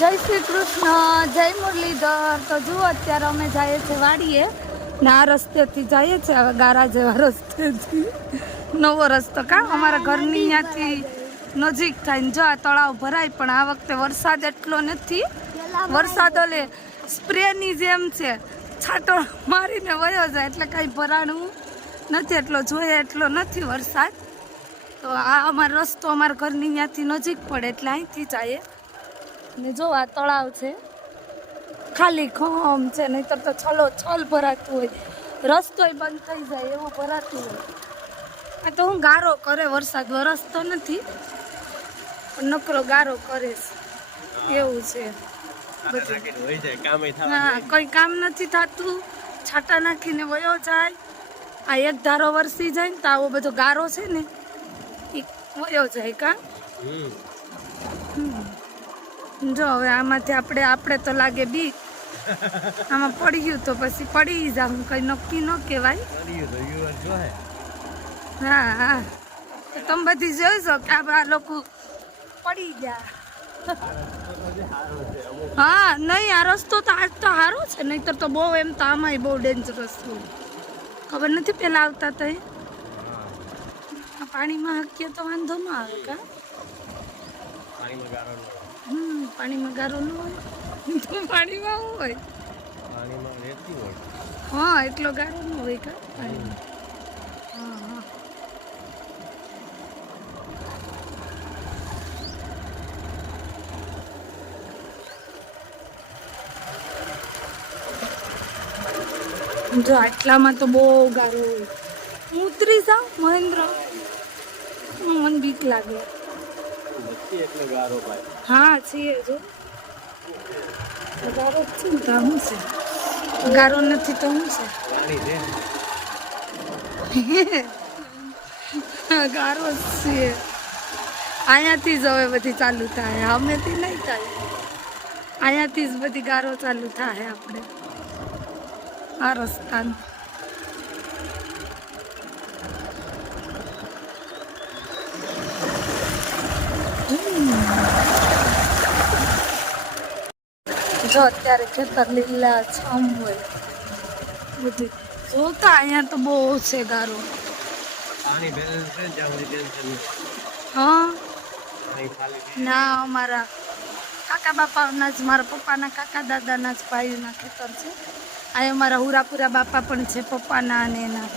જય શ્રી કૃષ્ણ, જય મુરલીધર. તો જુઓ, અત્યારે અમે જઈએ છીએ વાડીએ. ને આ રસ્તેથી જઈએ છીએ. હવે ગારા જેવા રસ્તેથી. નવો રસ્તો કા? અમારા ઘરની ત્યાંથી નજીક થાય ને જો આ તળાવ ભરાય, પણ આ વખતે વરસાદ એટલો નથી. વરસાદ ઓલે સ્પ્રેની જેમ છે. છાંટો મારીને વયો જાય, એટલે કાંઈ ભરાણું નથી. એટલો જોઈએ, એટલો નથી વરસાદ. તો આ અમારો રસ્તો અમારા ઘરની ત્યાંથી નજીક પડે, એટલે અહીંથી જઈએ. ને જો આ તળાવ છે ખાલી ખમ છે નહીતર તો છલો છલ ભરાતું હોય. રસ્તોય બંધ થઈ જાય એવો ભરાતું હોય. આ તો હું ગારો કરે વરસાદ વરસતો નથી પણ નકરો ગારો કરે છે. એવું છે. બધું. હા કોઈ કામ નથી થતું છાટા નાખીને વયો જાય. આ એક ધારો વરસી જાય ને તો આવો બધો ગારો છે ને એ વયો જાય કા? જો હવે આમાંથી આપણે આપણે તો લાગે બી. આમાં પડી ગયું તો પછી પડી જાવ કઈ નક્કી ન કહેવાય. હા. હા તમે બધી જોઈશો કે આ લોકો પડી ગયા. હા નહીં આ રસ્તો તો આજ તો સારો છે. નહીતર તો બહુ એમ તો આમાંય બહુ ડેન્જરસ છે. ખબર નથી પેલા આવતા તો પાણીમાં હકીએ તો વાંધો ન આવે કા? હમ પાણીમાં ગારો ન હોય. તો પાણીમાં શું હોય? હા એટલો ગારો ન હોય કા? પાણીમાં. હા હા. જો આટલામાં તો બહુ ગારો હોય. હું ઉતરી જાઉં મહેન્દ્ર? મને બીક લાગે. હા, છીએ જો. ગારો જ છે ને તો શું છે. ગારો નથી તો શું છે? ગારો છીએ. અહીંયાથી જ હવે બધી ચાલુ થાય. અમેથી નહીં ચાલે અહીંયાથી જ બધી ગારો ચાલુ થાય આપણે. આ રસ્તાનું. જો અત્યારે ખેતર લીલા છમ હોય. બધી. જોતા અહીંયા તો બહુ છે ગારો. હા. ના અમારા કાકા બાપાના જ મારા પપ્પાના કાકા દાદાના જ ભાઈઓના ખેતર છે. અહીંયા અમારા હુરાપુરા બાપા પણ છે પપ્પાના અને એના.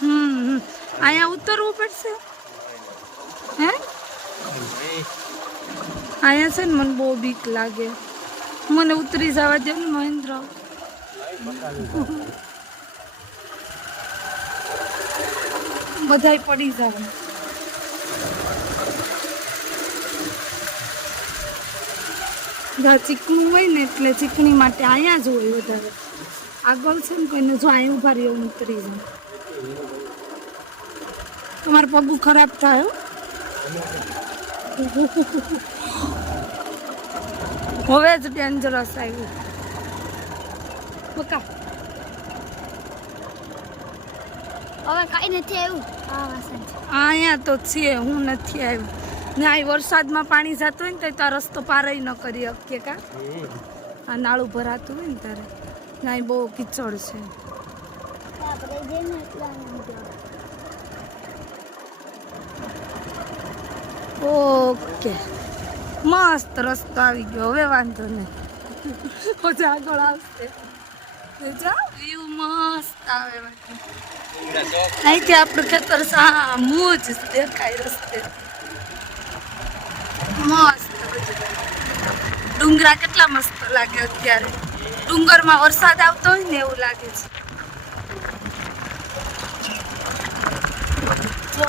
હમ હમ. અહીંયા ઉતરવું પડશે? હે? અહીંયા છે ને મને બહુ બીક લાગે. મને ઉતરી જવા દે મહેન્દ્ર. બધા પડી જાવ. ચીકણું હોય ને એટલે ચીકણી માટે અહીંયા જ હોય વધારે. આગળ છે ને કોઈને જો અહીં ઊભા રહ્યો ઉતરી જાય તમારો પગું ખરાબ થાય. હવે જ ડેન્જરસ આવ્યું બકા હવે કાંઈ નથી આવ્યું. આ અહીંયા તો છે હું નથી આવ્યું. આ વરસાદમાં પાણી જતું હોય ને તો ત્યાં રસ્તો પારાય ન કરી શકીએ કા? આ નાળું ભરાતું હોય ને ત્યારે. અહીં બહુ કિચડ છે આપણે જઈને એટલા નથી ઓકે. મસ્ત રસ્તો આવી ગયો હવે વાંધો નહીં. પછી આગળ આવશે. વ્યૂ મસ્ત આવે અહીંથી આપણું ખેતર સામું જ દેખાય રસ્તે. મસ્ત ડુંગરા કેટલા મસ્ત લાગે અત્યારે. ડુંગરમાં વરસાદ આવતો હોય ને એવું લાગે છે.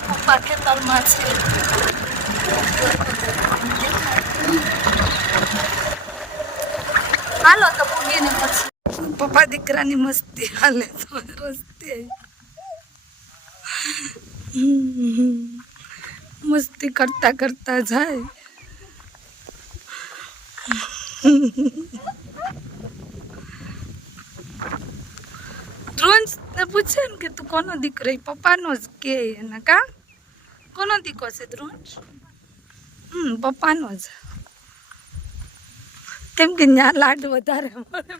પપ્પા ખેતરમાં છે. હાલો તો પૂગીને પછી. પપ્પા દીકરાની મસ્તી હાલે તો રસ્તે. મસ્તી કરતા કરતા જાય. ધ્રુવંશ ને પૂછે ને કે તું કોનો દીકરો? પપ્પાનો જ કે એને કા? કોનો દીકો છે ધ્રુવંશ? હમ, પપ્પાનો જ. કેમ કે ત્યાં લાડ વધારે મળે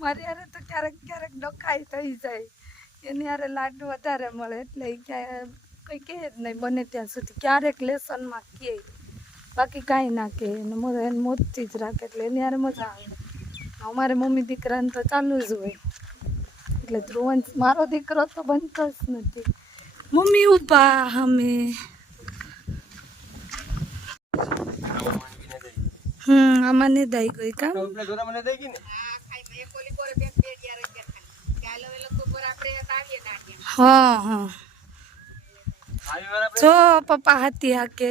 મારી યારે તો ક્યારેક ક્યારેક ડકાઈ થઈ જાય. એની યારે લાડ વધારે મળે એટલે ક્યાંય કંઈ કહે જ નહીં, બને ત્યાં સુધી. ક્યારેક લેસનમાં કહે. બાકી કાંઈ ના કહે. એને મોઢે એને મોતથી જ રાખે એટલે એની યારે મજા આવે. અમારે મમ્મી દીકરાને તો ચાલુ જ હોય. એટલે ધ્રુવંશ, મારો દીકરો તો બનતો જ નથી. મમ્મી ઊભા અમે હમ આમાં ને દાઈ ગઈ કામ હા હા જો પપ્પા હાથી હાકે.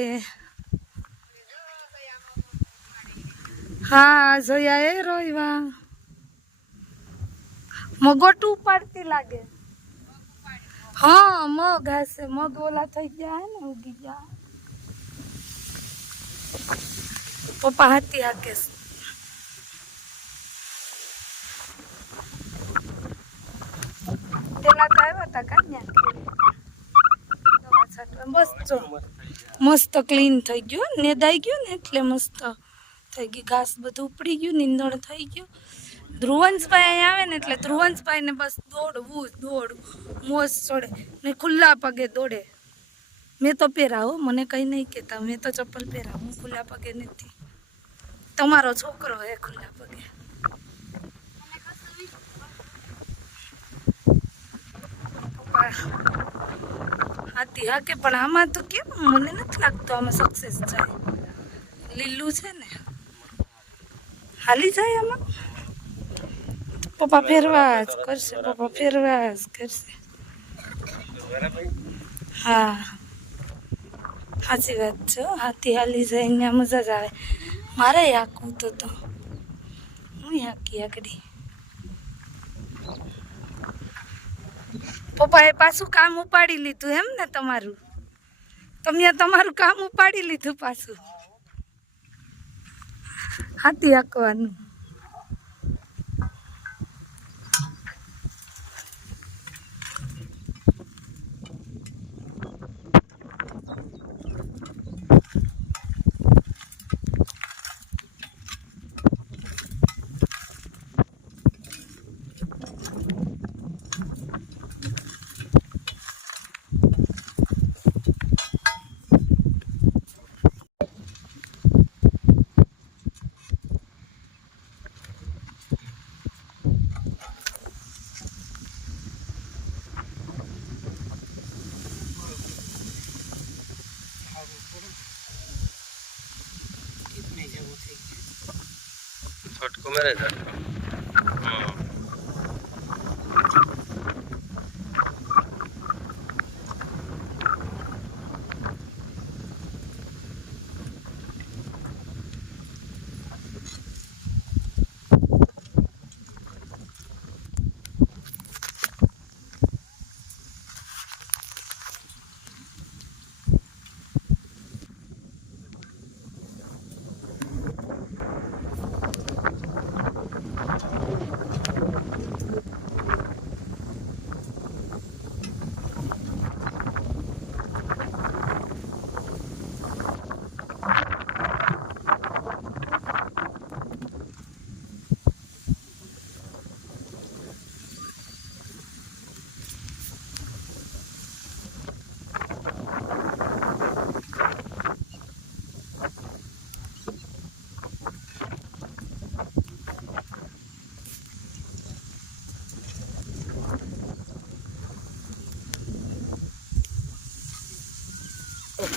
હા જોયા એ રોઈવા મગોટું ઉપાડતી લાગે. હા મગ હશે મગ ઓલા થઈ ગયા હે ને ઉગી ગયા. પપ્પા હાથી હાકે. પેલા તો આવ્યા હતા છાંટવા મસ્ત. મસ્ત ક્લીન થઈ ગયું. નેદાઈ ગયું ને એટલે મસ્ત થઈ ગયું ઘાસ બધું ઉપડી ગયું, નીંદણ થઈ ગયું. ધ્રુવંશભાઈ અહીંયા આવે ને એટલે ધ્રુવંશભાઈ ને બસ દોડવું દોડવું. મોજ ચડે. ને ખુલ્લા પગે દોડે. મેં તો પહેરાવો, મને કંઈ નહીં કહેતા. મેં તો ચપ્પલ પહેરાવ, હું ખુલ્લા પગે નથી. તમારો છોકરો હે ખુલ્લા પગે. હાથી હા કે પણ આમાં તો કેમ? મને નથી લાગતું આમાં સક્સેસ જાય. લીલું છે ને. હાલી જાય આમાં? પપ્પા ફેરવા કરશે, પપ્પા ફેરવા કરશે. હા. સાચી વાત છે હાથી હાલી જાય અહીંયા મજા જ આવે. મારે હાંકવું તો તો. હું હાંકી આગળ પપ્પાએ પાછું કામ ઉપાડી લીધું એમ ને તમારું? તમે તમારું કામ ઉપાડી લીધું પાછું? હાથી હાંકવાનું. છટકો મેરે છટકો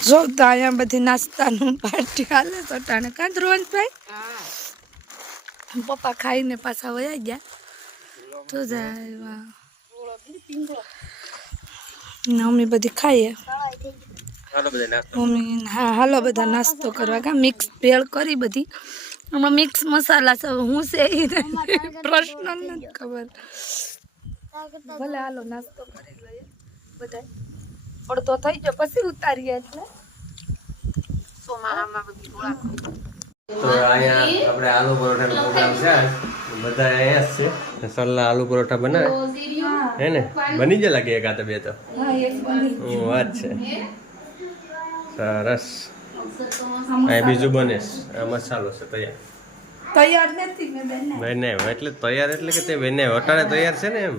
જો તો અહીંયા બધી નાસ્તાનું પાર્ટી હાલે તો ટાણે કાં ધ્રુવંશભાઈ પપ્પા ખાઈને પાછા વયા ગયા. તો જાય મમ્મી બધી ખાઈએ. મમ્મી હા હાલો બધા નાસ્તો કરવા કા મિક્સ ભેળ કરી બધી. આમાં મિક્સ મસાલા છે હું છે એ પ્રશ્ન નથી ખબર. ભલે હાલો નાસ્તો કરી લઈએ. બધા અડધો થઈ ગયો. પછી ઉતારીએ એટલે. તો અહીંયા આપણે આલુ પરોઠાનો પ્રોગ્રામ છે. બધા અહીંયા જ છે. સલ્લા આલુ પરોઠા બનાવે. હે ને? બની જ લાગે એકાદ બે તો. વાત છે. સરસ. અહીં બીજું બને. આ મસાલો છે તૈયાર. તૈયાર નથી મેં બેને. બેને એટલે તૈયાર એટલે કે તે બેને અટાણે તૈયાર છે ને એમ?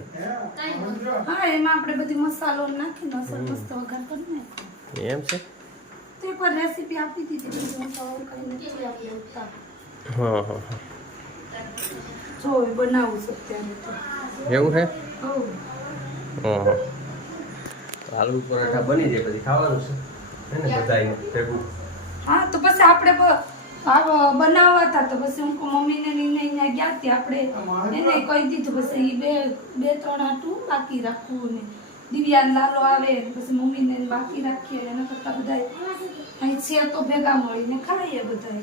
હા એમાં આપણે બધી મસાલો નાખી મસાલો મસ્ત વઘાર કરી ને એમ છે? તે પર રેસીપી આપી દીધી. હું કઈ નથી આપી હા હા હા. જો બનાવું છું અત્યારે તો. એવું છે. હા હા. આલુ પરોઠા બની જાય પછી ખાવાનું છે. હે ને બધાયને ભેગું. હા તો પછી આપણે આ બનાવવા હતા તો પછી હું મમ્મીને ને એને અહીંયા ગયા હતી આપણે. એને કહી દીધું પછી એ બે બે ત્રણ આટું બાકી રાખવું ને. દિવ્યાન લાલો આવે પછી મમ્મીને ને બાકી રાખીએ. એના કરતા બધા અહીં છે તો ભેગા મળીને ખાઈએ બધા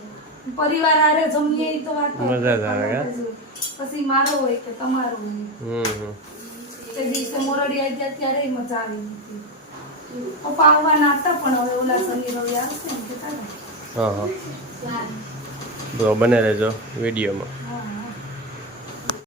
પરિવાર આરે જમીએ ઈ તો વાત મજા આવે, પછી મારો હોય કે તમારો હોય. હમ તે દિવસે મોરડી આવી ગયા ત્યારે મજા આવી હતી. પપ્પા આવવાના હતા પણ હવે ઓલા શનિ રવિ આવશે ને કહેતા હા હા. તો બને રહેજો વિડીયોમાં.